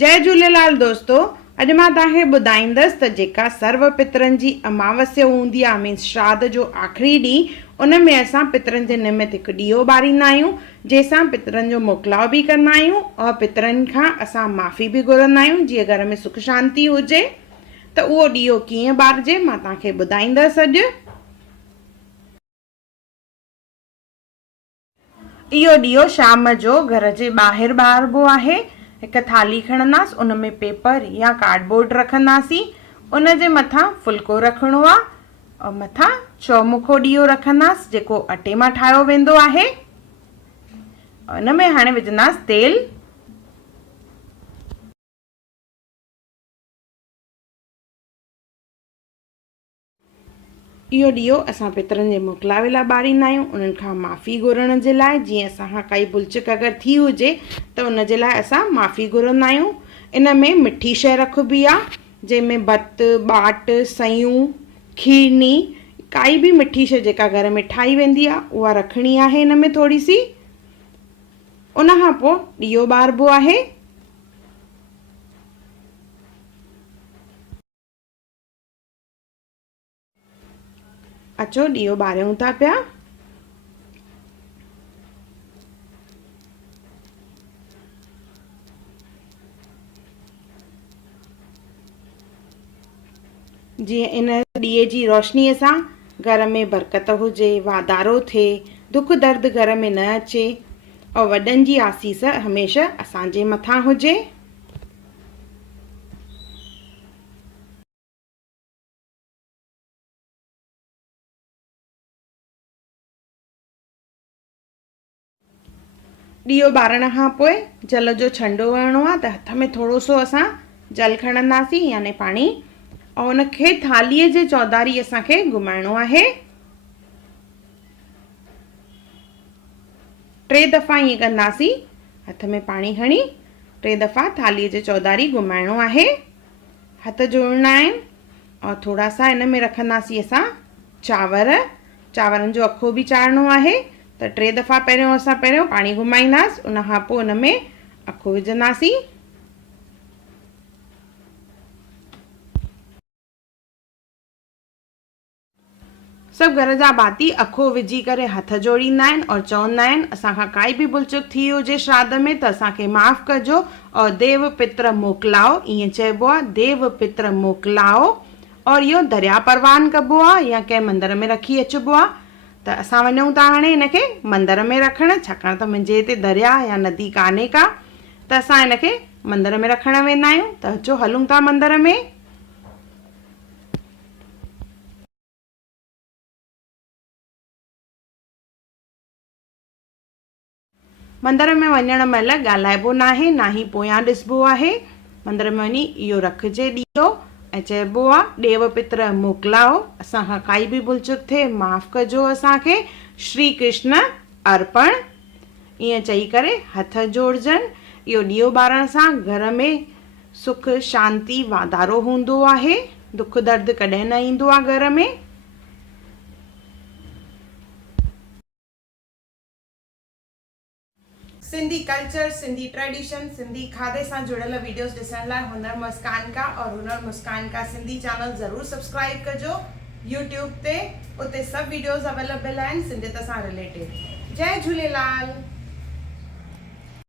जय झूलेलाल दोस्तों। अॼु मां तव्हांखे ॿुधाईंदसि त जेका सर्व पितरनि जी अमावस्या हूंदी आहे मीन्स श्राद्ध जो आख़िरी ॾींहुं उन में असां पितरनि जे निमित हिकु ॾीओ ॿारींदा आहियूं, जंहिंसां पितरनि जो मोकिलाव बि कंदा आहियूं और पितरनि खां असां माफ़ी बि घुरंदा आहियूं जीअं घर में सुख शांति हुजे। त उहो ॾीओ कीअं ॿारिजे मां तव्हांखे ॿुधाईंदसि अॼु। इहो ॾीओ शाम जो घर जे ॿाहिरि ॿारिबो आहे। हिकु थाली खणंदासीं, उन में पेपर या कार्डबोर्ड रखंदासीं, उन जे मथां फुल्को रखिणो आहे और मथां चौमुखो ॾीओ रखंदासीं जेको अटे मां ठाहियो वेंदो आहे। उन में हाणे विझंदासीं तेल। इहो ॾीओ असां पितरनि जे मोकिलावे लाइ ॿारींदा आहियूं, उन्हनि खां माफ़ी घुरण जे लाइ। जीअं असांखां काई भुलचुक अगरि थी हुजे त उन जे लाइ असां माफ़ी घुरंदा आहियूं। इन में मिठी शइ रखिबी आहे, जंहिंमें भत बाट सयूं खीरनी काई बि मिठी शइ जेका घर में ठाही वेंदी आहे उहा रखणी आहे इन में थोरी सी। उन खां पोइ ॾीओ ॿारिबो आहे। अचो ॾीओ ॿारियूं था पिया। जीअं इन ॾीए जी रोशनीअ सां घर में बरकत हुजे, वाधारो थिए, दुख दर्द घर में न अचे और वॾनि जी आसीस हमेशह असांजे मथां हुजे। ॾीओ ॿारण खां पोइ जल जो छंडो हणिणो आहे, त हथ में थोरो सो असां जल खणंदासीं यानी पाणी, और उनखे थालीअ जे चौधारी असांखे घुमाइणो आहे। 3 दफ़ा ईअं कंदासीं, हथ में पाणी खणी 3 दफ़ा थालीअ जे चौधारी घुमाइणो आहे। हथ जोड़ना आहिनि और थोरा सा इन में रखंदासीं असां चांवर। चांवरनि जो अखो बि चाढ़णो आहे, त 3 दफ़ा पहिरियों पाणी घुमाईंदासीं, उन खां पोइ उन में अखो विझंदासीं। सभु घर जा भाती अखो विझी करे हथ जोड़ींदा आहिनि और चवंदा आहिनि असांखां काई बि भुलचुक थी हुजे श्राद्ध में त असांखे माफ़ कजो और देव पित्र मोकिलाओ, ईअं चइबो आहे, देव पित्र मोकिलाओ। और इहो दरिया परवान कबो आहे या कंहिं मंदर में रखी अचिबो आहे। त असां वञूं था हाणे हिनखे मंदर में रखणु, छाकाणि त मुंहिंजे हिते दरिया या नदी कान्हे का, त असां हिनखे मंदर में रखणु वेंदा आहियूं। त अचो हलूं था मंदर में। मंदर में वञण महिल ॻाल्हाइबो न आहे, ना ही पोयां ॾिसबो आहे। मंदर में वञी इहो रखिजे ॾीओ ऐं चइबो आहे देव पित्र मोकिलाओ, असांखां काई बि भुलचुक थिए माफ़ कजो असांखे, श्री कृष्ण अर्पण। ईअं चई करे हथ जोड़जनि। इहो ॾीओ ॿारण सां घर में सुख शांति वाधारो हूंदो आहे, दुख दर्द कॾहिं न ईंदो आहे घर में। सिंधी कल्चर, सिंधी ट्रेडिशन, सिंधी खाधे सां जुड़ियल वीडियोस ॾिसण लाइ हुनर मुस्कान का और हुनर मुस्कान का सिंधी चैनल ज़रूर सब्सक्राइब कजो यूट्यूब ते। उते सभु वीडियोस अवेलेबल आहिनि सिंधियत सां रिलेटेड। जय झूलेलाल।